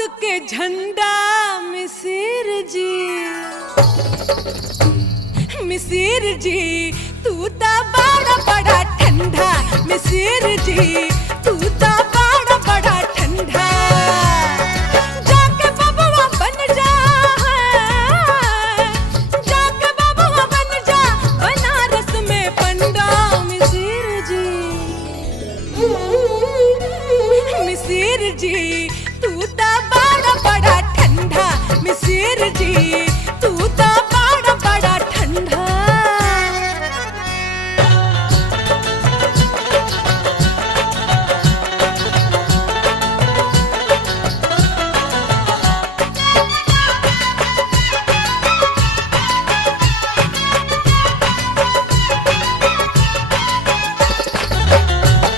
के झंडा मिसिर जी तू ता बड़ा बड़ा ठंडा मिसिर जी तू ता बड़ा बड़ा ठंडा जाके बबुआ बन जा जाके बबुआ बन जा बनारस में पंडा मिसिर जी तू ता बड़ा बड़ा ठंडा मिसिर जी